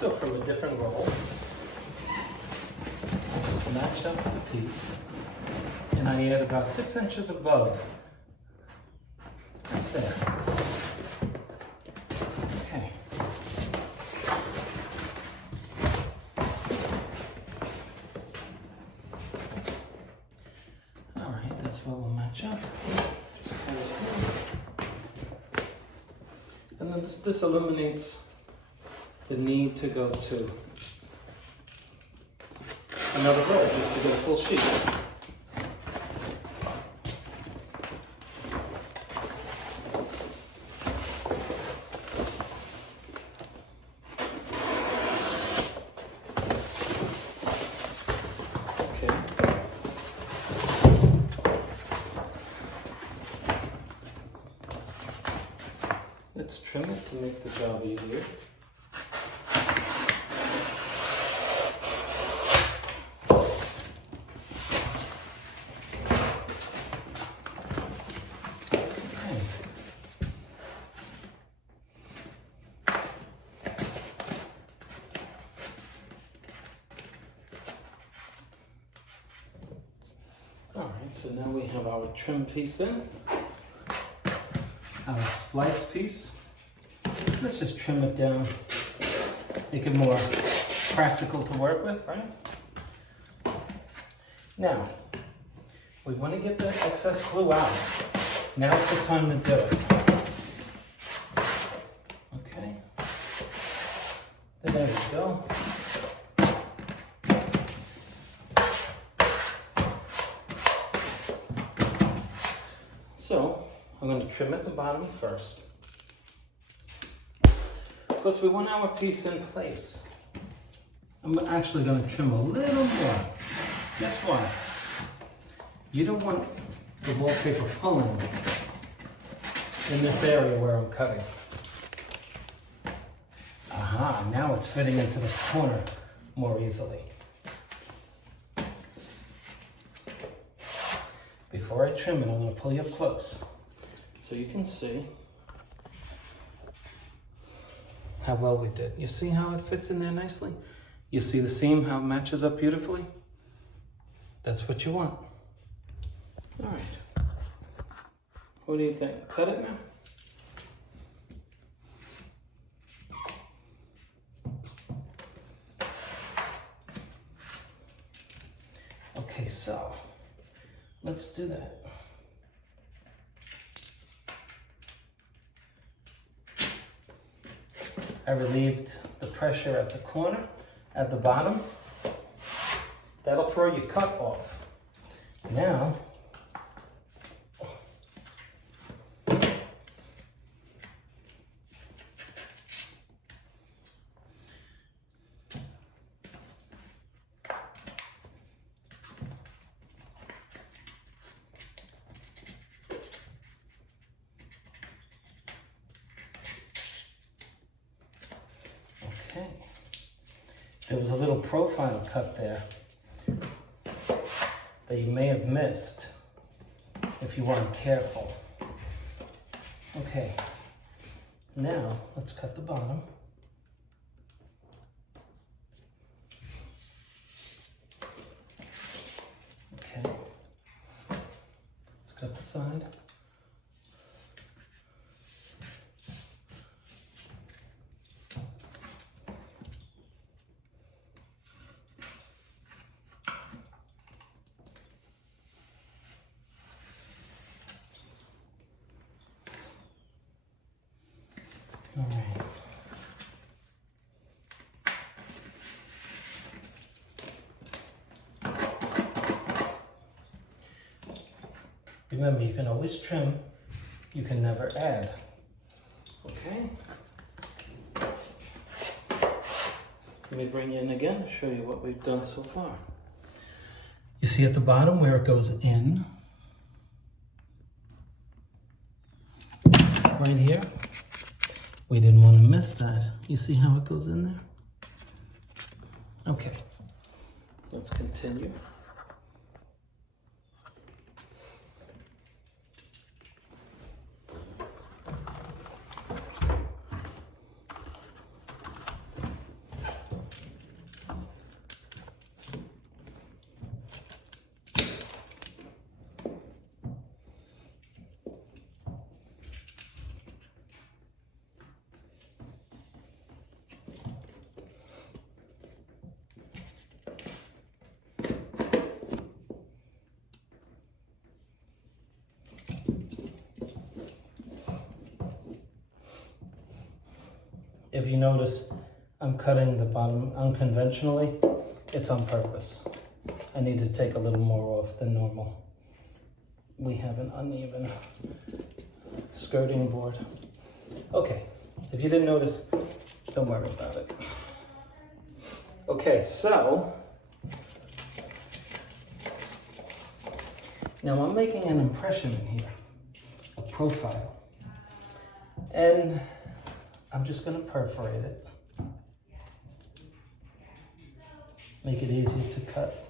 So from a different roll, let's match up the piece, and I add about 6 inches above, right there. Okay. All right, that's what we'll match up. Just kind of here. And then this eliminates the need to go to another roll just to get a full sheet. Okay. Let's trim it to make the job easier. Alright, so now we have our trim piece in, our splice piece. Let's just trim it down, make it more practical to work with, right? Now, we want to get the excess glue out. Now's the time to do it. Okay, there we go. So, I'm going to trim at the bottom first, because we want our piece in place. I'm actually going to trim a little more. Guess why? You don't want the wallpaper pulling in this area where I'm cutting. Aha, now it's fitting into the corner more easily. Before I trim it, I'm going to pull you up close so you can see how well we did. You see how it fits in there nicely? You see the seam, how it matches up beautifully? That's what you want. All right. What do you think? Cut it now? Okay, so let's do that. I relieved the pressure at the corner, at the bottom. That'll throw your cut off. Now, okay, there was a little profile cut there that you may have missed if you weren't careful. Okay, now let's cut the bottom. Okay, let's cut the side. All right. Remember, you can always trim, you can never add. Okay? Let me bring you in again and show you what we've done so far. You see at the bottom where it goes in? Right here? We didn't want to miss that. You see how it goes in there? Okay, let's continue. If you notice, I'm cutting the bottom unconventionally. It's on purpose. I need to take a little more off than normal. We have an uneven skirting board. Okay, if you didn't notice, don't worry about it. Okay, so now I'm making an impression in here, a profile, and I'm just going to perforate it. Make it easier to cut.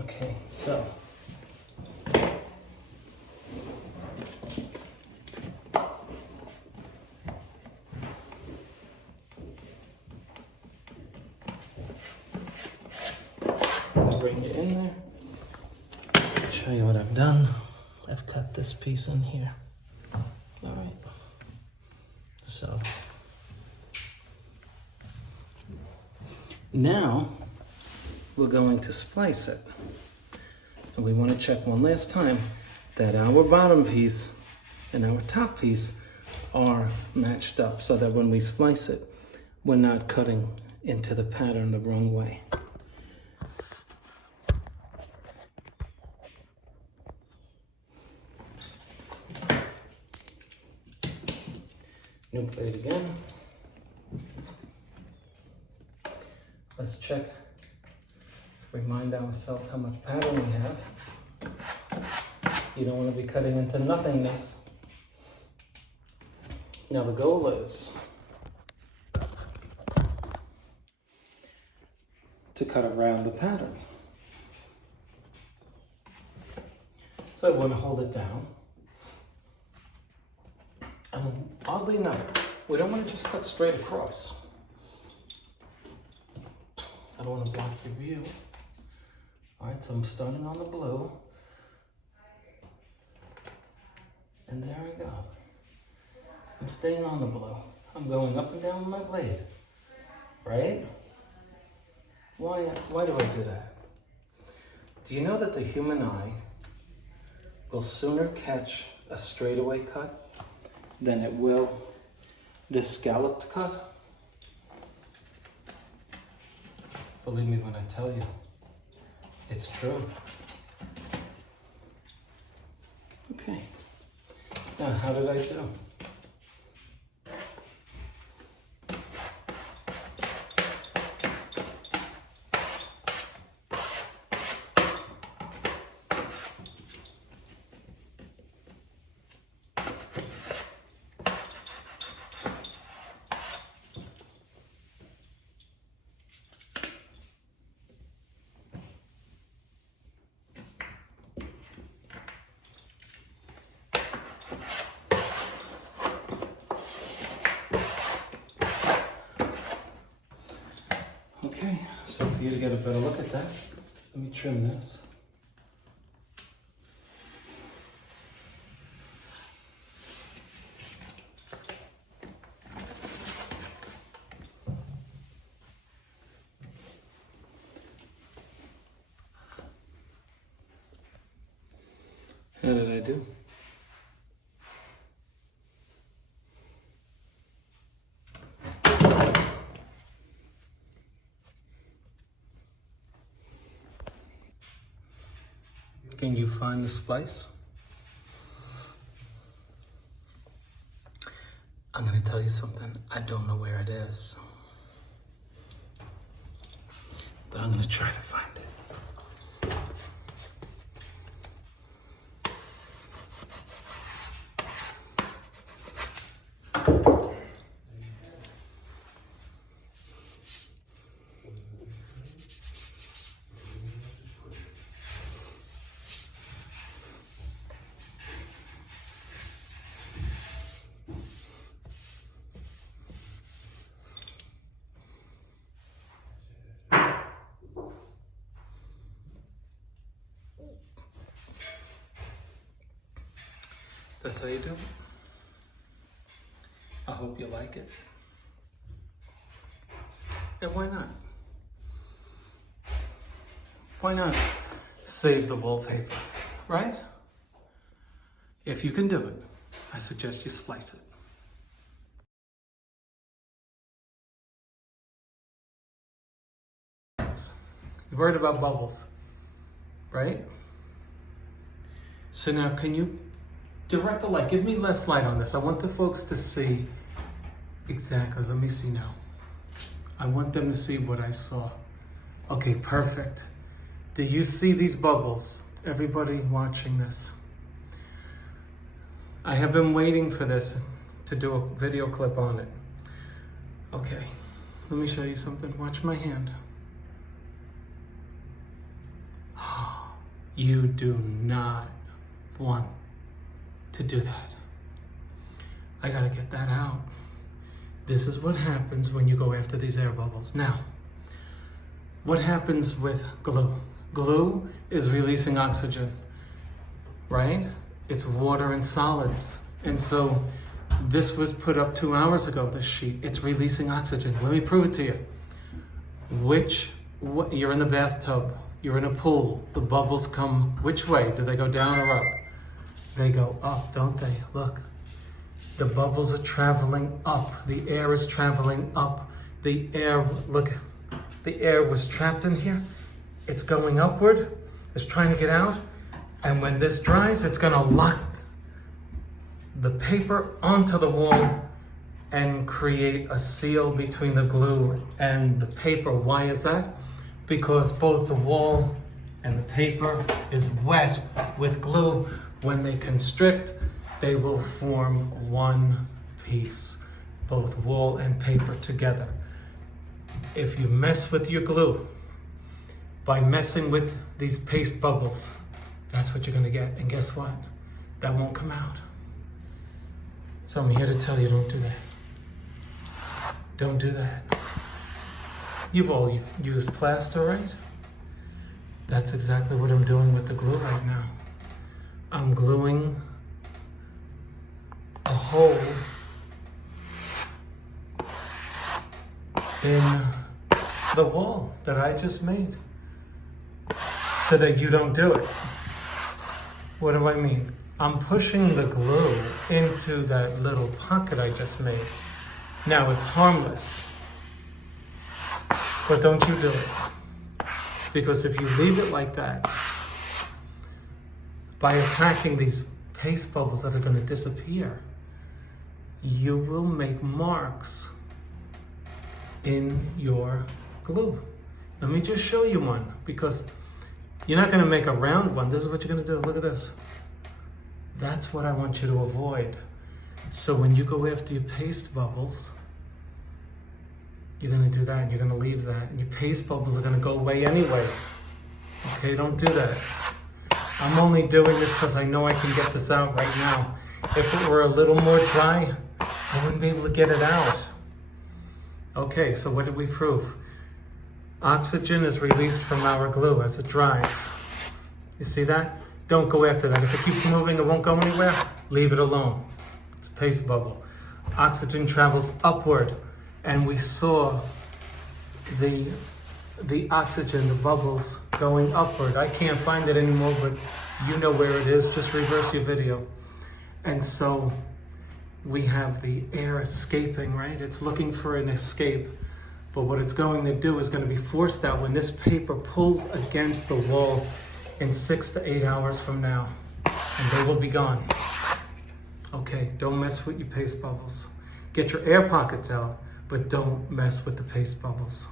Okay, so I'll bring it in there. Show you what I've done. I've cut this piece in here. All right. So now we're going to splice it. And we want to check one last time that our bottom piece and our top piece are matched up so that when we splice it, we're not cutting into the pattern the wrong way. New plate again. Let's check, remind ourselves how much pattern we have. You don't want to be cutting into nothingness. Now the goal is to cut around the pattern. So I want to hold it down. Oddly enough, we don't want to just cut straight across. I don't want to block your view. All right, so I'm starting on the blue. And there I go. I'm staying on the blue. I'm going up and down with my blade, right? Why do I do that? Do you know that the human eye will sooner catch a straightaway cut than it will this scalloped cut? Believe me when I tell you, it's true. Okay, now how did I do? Okay, so for you to get a better look at that, let me trim this. How did I do? Can you find the splice? I'm gonna tell you something. I don't know where it is, but I'm gonna try to find it. That's how you do it. I hope you like it. And why not? Why not save the wallpaper, right? If you can do it, I suggest you splice it. You're worried about bubbles, right? So now can you direct the light? Give me less light on this. I want the folks to see exactly. Let me see now. I want them to see what I saw. Okay, perfect. Do you see these bubbles? Everybody watching this. I have been waiting for this to do a video clip on it. Okay, let me show you something. Watch my hand. You do not want to do that. I gotta get that out. This is what happens when you go after these air bubbles. Now, what happens with glue? Glue is releasing oxygen, right? It's water and solids. And so this was put up 2 hours ago, this sheet. It's releasing oxygen. Let me prove it to you. You're in the bathtub, you're in a pool, the bubbles come which way? Do they go down or up? They go up, don't they? Look, the bubbles are traveling up. The air is traveling up. The air, look, the air was trapped in here. It's going upward, it's trying to get out. And when this dries, it's gonna lock the paper onto the wall and create a seal between the glue and the paper. Why is that? Because both the wall and the paper is wet with glue. When they constrict, they will form one piece, both wall and paper together. If you mess with your glue, by messing with these paste bubbles, that's what you're gonna get. And guess what? That won't come out. So I'm here to tell you, don't do that. Don't do that. You've all used plaster, right? That's exactly what I'm doing with the glue right now. I'm gluing a hole in the wall that I just made so that you don't do it. What do I mean? I'm pushing the glue into that little pocket I just made. Now it's harmless, but don't you do it. Because if you leave it like that, by attacking these paste bubbles that are going to disappear, you will make marks in your glue. Let me just show you one, because you're not going to make a round one. This is what you're going to do. Look at this. That's what I want you to avoid. So when you go after your paste bubbles, you're going to do that, and you're going to leave that, and your paste bubbles are going to go away anyway. Okay, don't do that. I'm only doing this because I know I can get this out right now. If it were a little more dry, I wouldn't be able to get it out. Okay, so what did we prove? Oxygen is released from our glue as it dries. You see that? Don't go after that. If it keeps moving, it won't go anywhere. Leave it alone. It's a paste bubble. Oxygen travels upward, and we saw the oxygen, the bubbles going upward. I can't find it anymore, but you know where it is. Just reverse your video. And so we have the air escaping, right? It's looking for an escape. But what it's going to do is going to be forced out when this paper pulls against the wall in 6 to 8 hours from now. And they will be gone. Okay, don't mess with your paste bubbles. Get your air pockets out, but don't mess with the paste bubbles.